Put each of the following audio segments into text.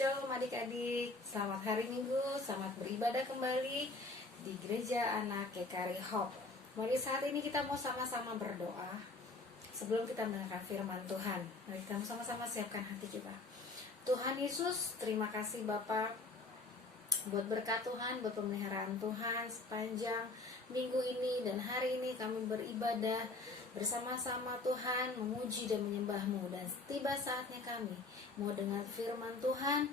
Shalom adik-adik, selamat hari Minggu, selamat beribadah kembali di Gereja Anak GKRI Hope. Mari saat ini kita mau sama-sama berdoa. Sebelum kita mendengarkan firman Tuhan, mari kita sama-sama siapkan hati kita. Tuhan Yesus, terima kasih Bapak buat berkat Tuhan, buat pemeliharaan Tuhan sepanjang minggu ini dan hari ini kami beribadah bersama-sama Tuhan, memuji dan menyembah-Mu. Dan tiba saatnya kami mau dengar firman Tuhan,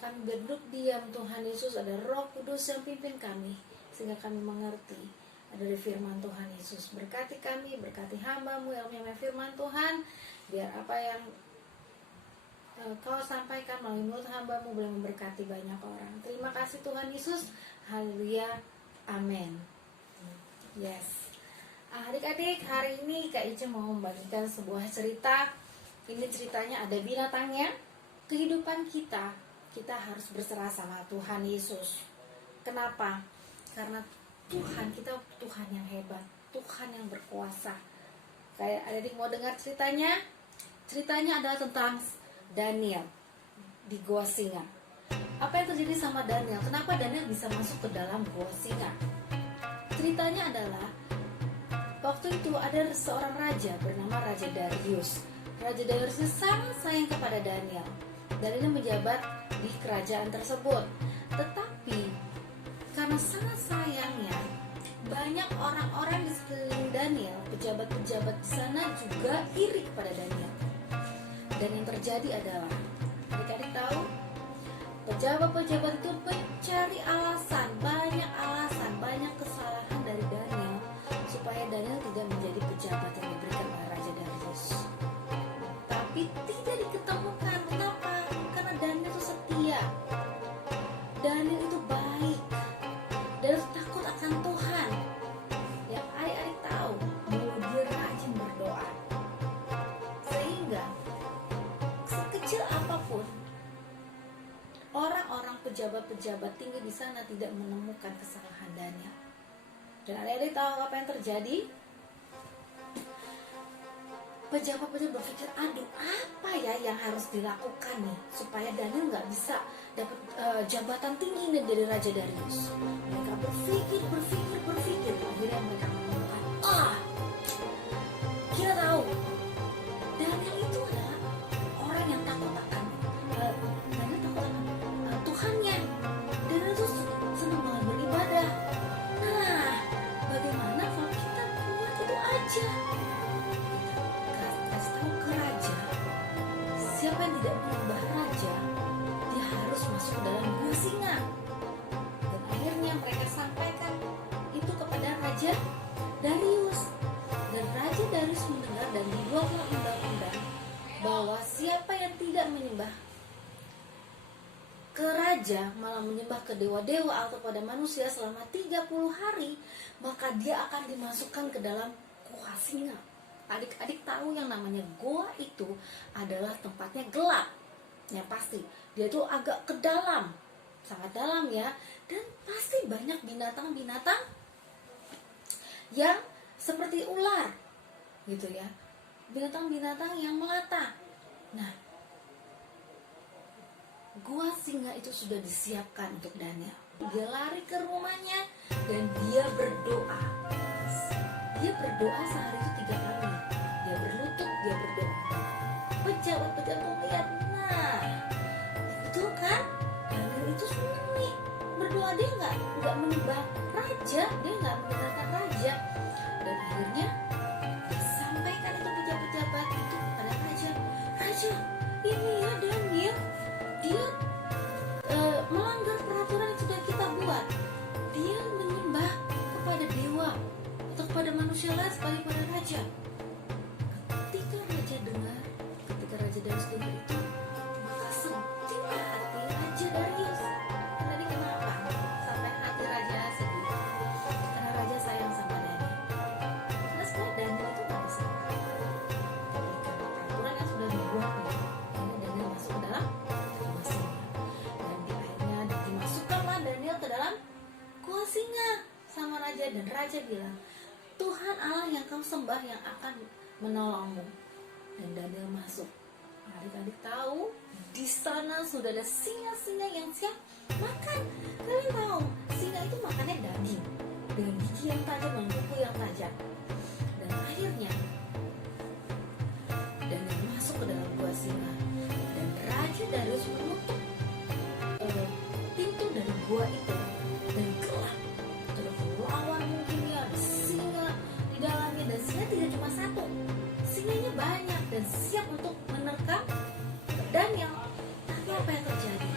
kami berduduk diam Tuhan Yesus, ada Roh Kudus yang pimpin kami sehingga kami mengerti dari firman Tuhan Yesus. Berkati kami, berkati hamba-Mu yang menyampaikan firman Tuhan, biar apa yang Kau sampaikan melalui mulut hamba-Mu boleh memberkati banyak orang. Terima kasih Tuhan Yesus. Haleluya. Amin. Yes. Adik-adik, hari ini Kak Ica mau membagikan sebuah cerita. Ini ceritanya ada binatangnya. Kehidupan kita harus berserah sama Tuhan Yesus. Kenapa? Karena Tuhan kita Tuhan yang hebat, Tuhan yang berkuasa. Kayak adik mau dengar ceritanya? Ceritanya adalah tentang Daniel di gua singa. Apa yang terjadi sama Daniel? Kenapa Daniel bisa masuk ke dalam gua singa? Ceritanya adalah waktu itu ada seorang raja bernama Raja Darius. Raja Darius sangat sayang kepada Daniel. Daniel menjabat di kerajaan tersebut. Tetapi karena sangat sayangnya, banyak orang-orang di sekeliling Daniel, pejabat-pejabat di sana juga iri kepada Daniel. Dan yang terjadi adalah, adik-adik tahu, pejabat-pejabat itu mencari alasan, banyak kesalahan dari Daniel supaya Daniel tidak menjadi pejabat yang diberikan oleh Raja Darius. Tapi tidak diketemukan. Kenapa? Karena Daniel itu setia, Daniel itu baik, Daniel itu takut akan Tuhan. Yang adik-adik tahu, bahwa dia rajin berdoa, sehingga sekecil apapun orang-orang pejabat-pejabat tinggi di sana tidak menemukan kesalahan Daniel. Dan adik-adik tahu apa yang terjadi? Pejabat-pejabat berpikir, aduh apa ya yang harus dilakukan nih supaya Daniel nggak bisa dapat jabatan tinggi nih dari Raja Darius. Mereka berpikir. Akhirnya mereka menemukan, kita tahu Daniel itu adalah orang yang takut akan Tuhannya. Daniel itu senang banget beribadah. Nah, bagaimana kalau kita buat itu aja? Kasih tahu ke raja, siapa yang tidak menyembah raja, dia harus masuk ke dalam gua singa. Dan akhirnya mereka sampaikan itu kepada Raja Darius. Dan Raja Darius mendengar dan dibuatlah undang-undang bahwa siapa yang tidak menyembah ke raja, malah menyembah ke dewa-dewa atau pada manusia selama 30 hari, maka dia akan dimasukkan ke dalam gua singa. Adik-adik tahu yang namanya gua itu adalah tempatnya gelap. Yang pasti dia tuh agak ke dalam, sangat dalam ya. Dan pasti banyak binatang-binatang yang seperti ular gitu ya, binatang-binatang yang melata. Nah, gua singa itu sudah disiapkan untuk Daniel. Dia lari ke rumahnya dan dia berdoa. Dia berdoa sehari itu 3 kali. Dia berlutut, dia berdoa. Pejabat-pejabat melihat, nah, betul kan? Daniel itu senang nih berdoa. Dia nggak menyembah raja, dia nggak mendengarkan raja. Dan akhirnya disampaikan itu pejabat-pejabat itu kepada raja. Raja, ini ya Daniel, dia melanggar peraturan yang sudah kita buat. Dia menyembah kepada dewa atau kepada manusia lain sekali pada raja. Ketika Raja Darius dengar itu, maka sedihlah hati Raja Darius. Tadi kenapa sampai hati raja sedih? Karena raja sayang sama Daniel. Karena sebenarnya Daniel itu tak bersalah. Tapi karena peraturan yang sudah dibuat, akhirnya Daniel masuk ke dalam gua singa. Dan akhirnya dimasukkanlah Daniel ke dalam gua singa sama raja. Dan raja bilang, Tuhan Allah yang kau sembah yang akan menolongmu. Dan Daniel masuk. Adik-adik tahu di sana sudah ada singa-singa yang siap makan. Kalian tahu, singa itu makannya daging dengan gigi yang tajam dan kuku yang tajam. Dan akhirnya Daniel masuk ke dalam gua singa, dan Raja Darius menutup pintu dari gua itu, dan gelap. Terus lawan mungkin ya ada singa di dalamnya, dan singa tidak cuma satu, singanya banyak dan siap untuk menerkam Daniel. Tapi apa yang terjadi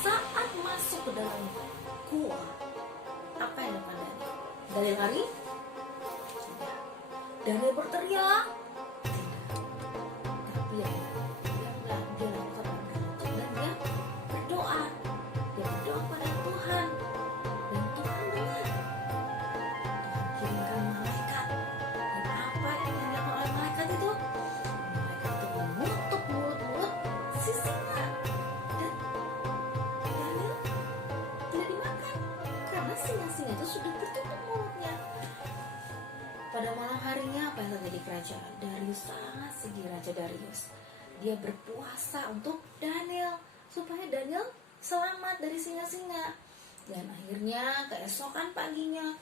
saat masuk ke dalam gua? Apa yang dilakukan Daniel? Daniel lari? Tidak. Daniel berteriak? Tidak. Tapi dia lakukan dan dia berdoa. Dia berdoa pada Tuhan, dan Tuhan dengar. Tuhan kirimkan malaikat. Dan apa yang dilakukan oleh malaikat itu? Malaikat itu menutup mulut si singa, dan Daniel tidak dimakan karena singa-singa itu sudah tertutup mulutnya. Pada malam harinya apa yang terjadi? Kerajaan Darius sangat sedih. Raja Darius, dia berpuasa untuk Daniel supaya Daniel selamat dari singa-singa. Dan akhirnya keesokan paginya,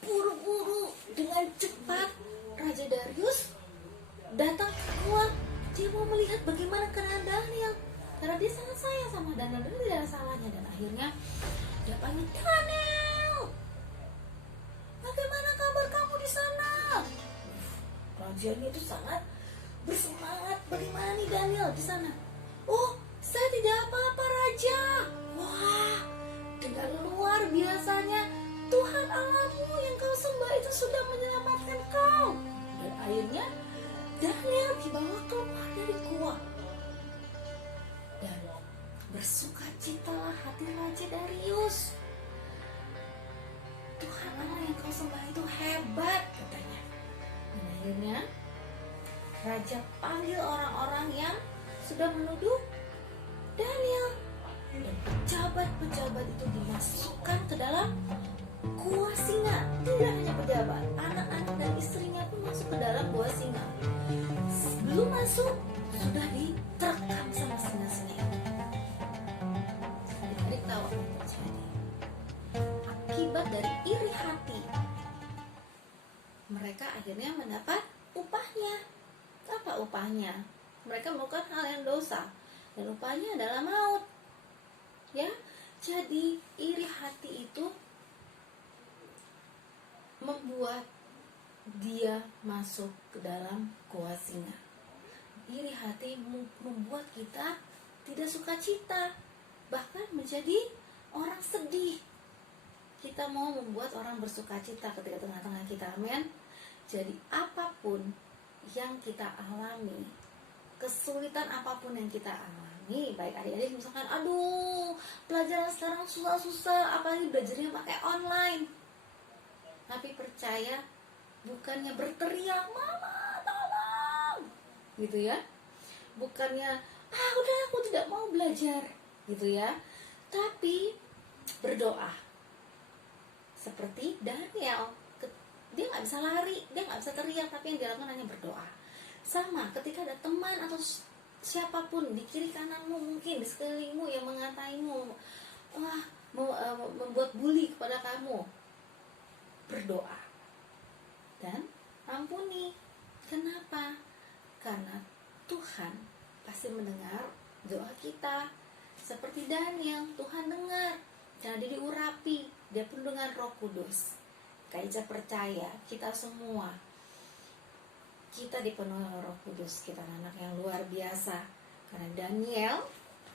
buru-buru dengan cepat Raja Darius datang ke gua. Dia mau melihat bagaimana keadaan Daniel, karena dia sangat sayang sama Daniel dan tidak ada salahnya. Dan akhirnya dia panggil, Daniel, bagaimana kabar kamu di sana? Rajanya itu sangat bersemangat. Bagaimana nih Daniel di sana? Oh, saya tidak apa-apa Raja. Wah, dengan luar biasanya Tuhan Allahmu yang kau sembah itu sudah menyelamatkan kau. Dan akhirnya Daniel dibawa keluar dari gua, dan bersukacitalah hati Raja Darius. Tuhan Allah yang kau sembah itu hebat, katanya. Dan akhirnya Raja panggil orang-orang yang sudah menuduh Daniel, dan pejabat-pejabat itu dimasukkan ke dalam gua singa. Tidak hanya pejabat, anak-anak dan istrinya pun masuk ke dalam gua singa. Sebelum masuk sudah diterkam sama singa-singa itu. Adik-adik tahu apa yang terjadi? Akibat dari iri hati, mereka akhirnya mendapat upahnya. Apa upahnya? Mereka melakukan hal yang dosa, dan upahnya adalah maut. Ya, jadi iri hati itu membuat dia masuk ke dalam gua singa. Iri hati membuat kita tidak sukacita, bahkan menjadi orang sedih. Kita mau membuat orang bersukacita ketika tengah-tengah kita, amin. Jadi apapun yang kita alami, kesulitan apapun yang kita alami, baik adik-adik misalkan, aduh pelajaran sekarang susah-susah, apalagi belajarnya pakai online. Tapi percaya, bukannya berteriak, mama tolong, gitu ya, bukannya udah aku tidak mau belajar, gitu ya, tapi berdoa seperti Daniel. Dia nggak bisa lari, dia nggak bisa teriak, tapi yang dilakukan hanya berdoa. Sama ketika ada teman atau siapapun di kiri kananmu, mungkin di sekelilingmu yang mengataimu, membuat bully kepada kamu, berdoa dan ampuni. Kenapa? Karena Tuhan pasti mendengar doa kita. Seperti Daniel, Tuhan dengar karena dia diurapi, dia pun dengan Roh Kudus. Kaiza percaya kita semua, kita dipenuhi Roh Kudus, kita anak yang luar biasa. Karena Daniel,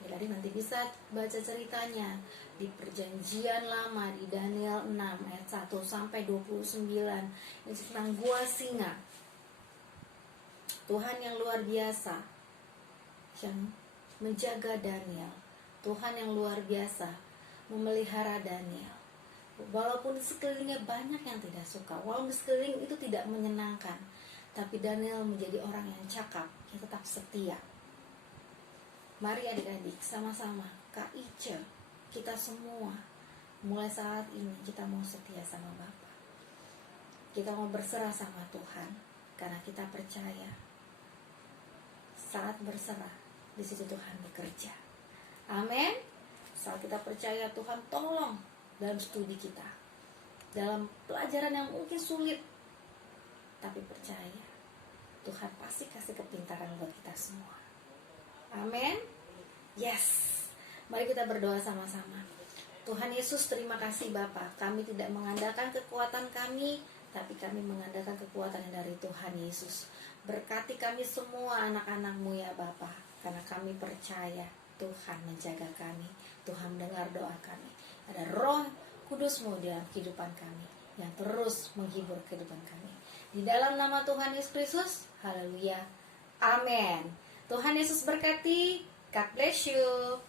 jadi nanti bisa baca ceritanya di Perjanjian Lama di Daniel 6 ayat 1 sampai 29. Ini tentang gua singa. Tuhan yang luar biasa yang menjaga Daniel. Tuhan yang luar biasa memelihara Daniel. Walaupun di sekelilingnya banyak yang tidak suka, walaupun di sekeliling itu tidak menyenangkan, tapi Daniel menjadi orang yang cakap, yang tetap setia. Mari adik-adik sama-sama, Kak Ica, kita semua mulai saat ini kita mau setia sama Bapa. Kita mau berserah sama Tuhan, karena kita percaya saat berserah di situ Tuhan bekerja. Amin. Saat kita percaya, Tuhan tolong dalam studi kita, dalam pelajaran yang mungkin sulit, tapi percaya Tuhan pasti kasih kepintaran buat kita semua. Amin. Yes. Mari kita berdoa sama-sama. Tuhan Yesus, terima kasih Bapa. Kami tidak mengandalkan kekuatan kami, tapi kami mengandalkan kekuatan yang dari Tuhan Yesus. Berkati kami semua anak-anak-Mu ya Bapa, karena kami percaya Tuhan menjaga kami, Tuhan mendengar doa kami. Ada Roh Kudus-Mu dalam kehidupan kami, yang terus menghibur kehidupan kami. Di dalam nama Tuhan Yesus Kristus, haleluya, amin. Tuhan Yesus berkati. God bless you.